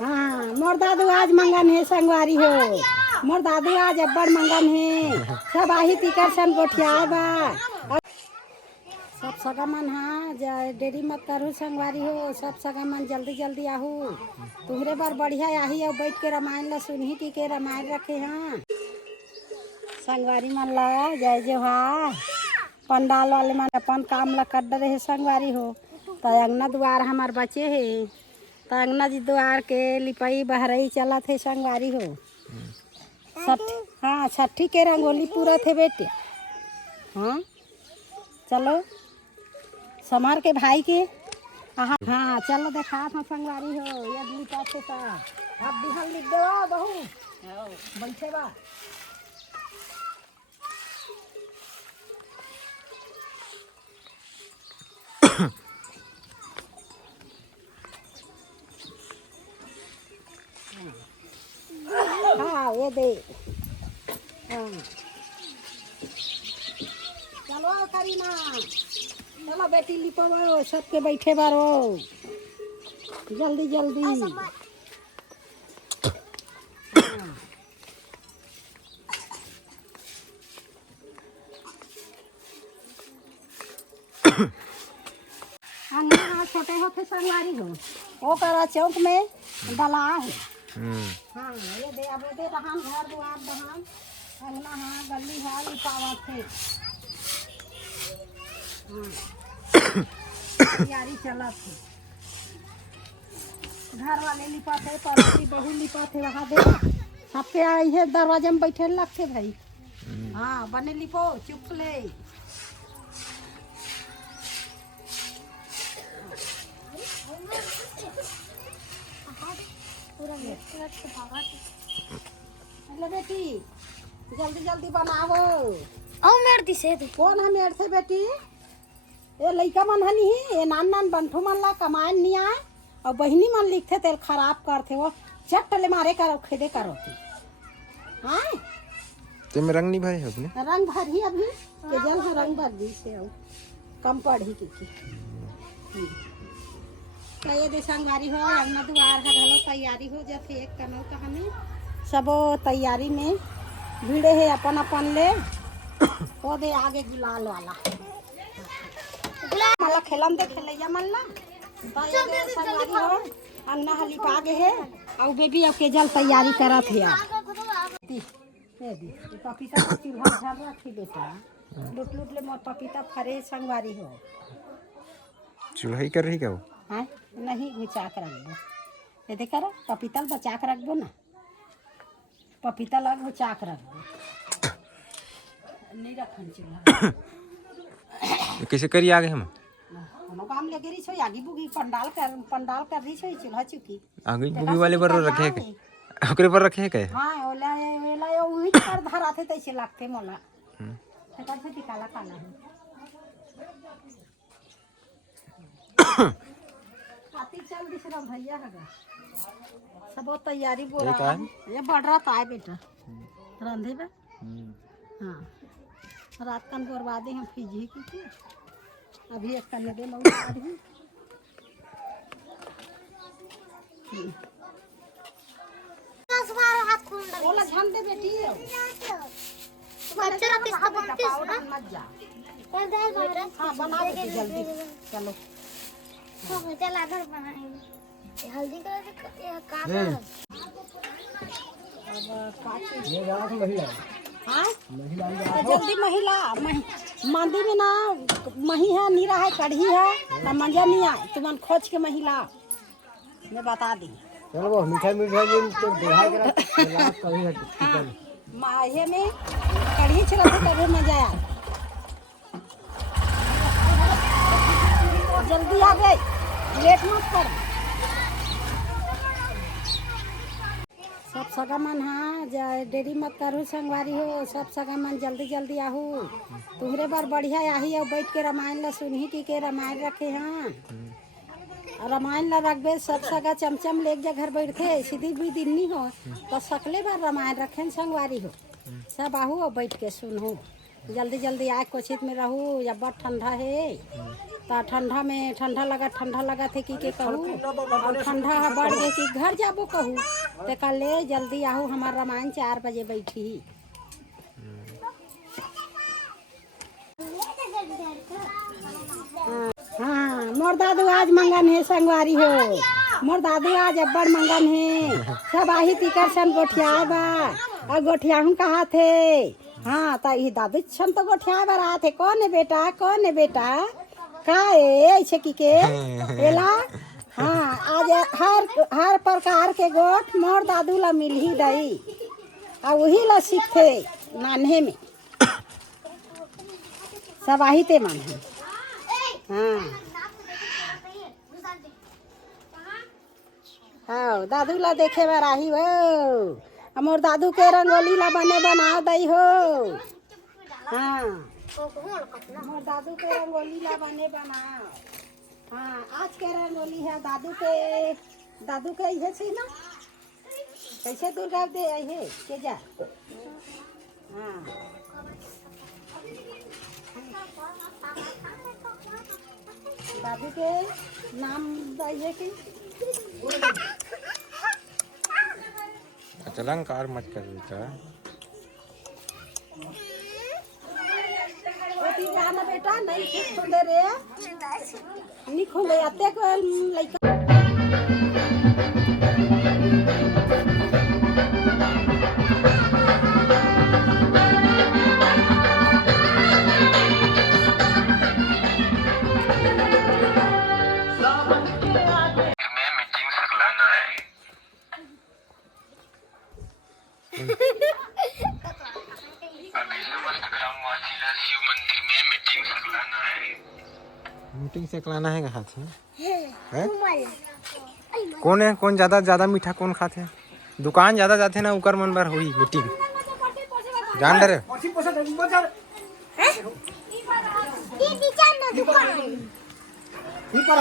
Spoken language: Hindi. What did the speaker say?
हाँ मोर दादू आज मंगन है संगवारी हो। मोर दादू आज अब्बड़ मंगन है। सब आही तिकर सन गोठियाए बा। सब सगा मन हाँ देरी मत करू संगवारी हो। सब सगा मन जल्दी जल्दी आहू। तुहरे बार बढ़िया आही और बैठ के रामायण ला सुनही की के रामायण रखे हाँ। संगवारी मन ला जय जोहार। पंडाल वाले मन अपन काम ला कर रहे संगवारी हो। तो अंगना द्वार हमार बचे है। तो अंगना जी द्वार के लिपाई बहरई चलत है संगवारी हो। हाँ छठी के रंगोली पूरा थे बेटे। हाँ चलो समार के भाई के हाँ चलो देखा था संगवारी हो। ये लिपा से अब बिहान लिख दो बहू बैठे बा। हाँ ये दे हाँ चलो करीना चलो बेटी लिपो सबके बैठे बारो जल्दी जल्दी। हाँ छोटे होते संगवारी हो वो करा चौक में डला है। हाँ ये दे अब दे दहान घर द्वार दहान अंगना हाँ गली है लिपावत है। तैयारी चलत है। घर वाले लिपा थे पड़ोसी बहू लिपा थे वहाँ दे सबके आई है दरवाजे में बैठे लगते भाई। हाँ बने लिपो चुप ले बेटी जल्दी जल्दी बनाओ। मेरे से कौन है मेरे से बेटी ये लइका मन हनी ही ये नान नान बंठू मन ला कमाए नहीं आए और बहनी मन लिखते तेल खराब करते वो चट ले मारे करो खेदे करो थी। हाँ तो में रंग नहीं भरे हो अपने रंग भर ही अभी के जल है रंग भर दी से कम पढ़ी की ये दे संगवारी हो अंगना द्वार का घलो तैयारी हो जाते एक कनो कहानी सब तैयारी में भीड़े है अपन अपन ले वो दे आगे गुलाल वाला मला खेलम दे खेलैया मन ला संगवारी हो अंगना हली पागे है और बेबी अब के जल तैयारी करत है। पपीता चूल्हा झल रखी बेटा लुट लुट ले मोर पपीता फरे संगवारी हो। चूल्हा ही कर रही क्या वो हाँ नहीं घुचा कर रख दो ये देखा रो पपीता बचा कर रख दो ना पपीता लग घुचा कर रख दो नहीं रखन चूल्हा कैसे करी आगे हम काम लगे रही छो आगी बुगी पंडाल कर रही छो चूल्हा चुकी आगे बुगी वाले पर रखे है के ओकरे पर रखे है के हां ओला वही कर धरा थे तैसे लगते मोला तकर से टिकाला काला है आती चल दिसरा भैया हगा सब तैयारी बोला ये बढ़ रहा था बेटा रंधे बा। हाँ रात कन बर्बादी हम फिजी की अभी एक कन्ने दे मऊ काढ़ी हाथ खोल दे बोला झन दे बेटी बच्चा किस तो बनती है पाउडर मत जा कर दे बाहर। हां बना दे जल्दी चलो हो चल आधर बनाएंगे हल्दी का का अब काची ये रात महिला हाँ तो जल्दी महिला मंदी में ना मही है नीरा है कढ़ी है ना मंजा नहीं आए तुमन खोज के महिला मैं बता दी चलो वो मीठा मीठा दिन तो दिखाई करा कभी हाँ ये में कढ़ी चलाते कभी मजा आया जल्दी आ गई लेट मत कर। सब सगा मन हाँ देरी मत करू संगवारी हो। सब सगा मन जल्दी जल्दी आहू तुहरे बार बढ़िया आही और बैठ के रामायण ला सुनही की के रामायण रखे हाँ। रामायण ला रखबे सब सगा चमचम ले जा घर बैठे सीधी भी दिन नहीं हो तो सकले बार रामायण रखे संगवारी हो सब आहू और बैठ के सुनहो जल्दी जल्दी आए कोशिश में रहू। जब बहुत ठंडा है तो ठंडा लगा थे कि के कहूँ, और ठंडा बढ़ गए कि घर जाबो कहूँ, तो कल ले जल्दी आहू। हमार रामायण 4 बजे बैठी। हाँ, मोर दादू आज मंगन है संगवारी हो। मोर दादू आज अब्बड़ मंगन है। सब आही तिकर सन गोठियाए बा, और गोठियाहू कहा थे। हाँ, तो ये दादू सन तो गोठियाए बार आए थे। कौन है बेटा, कौन है बेटा, का ऐसे की के एला। हाँ, आज हर प्रकार के गोठ मोर दादू ला मिल ही दई, और वही ला सीखते नान्हे में। सब आही ते मन है। हाँ हाँ, दादू ला देखे बार आही हो। मोर दादू के रंगोली ला बना दई हो। हाँ, मोर दादू के रंगोली ला बना। हाँ, आज के रंगोली है दादू के इहे से ना, कैसे दुर्गा दे है के जा। हाँ, दादू के नाम दइए की। अलंकार मत कर बेटा। जाना बेटा, नहीं ठीक होंगे रे, नहीं होंगे आते को लइका। मीटिंग से लाना है हाथ में है? कौन ज्यादा मीठा कौन खाते हैं? दुकान ज्यादा जाते ना उकर मन बार हुई मीटिंग जान डरे। ये विचार ना दुकान। ही पर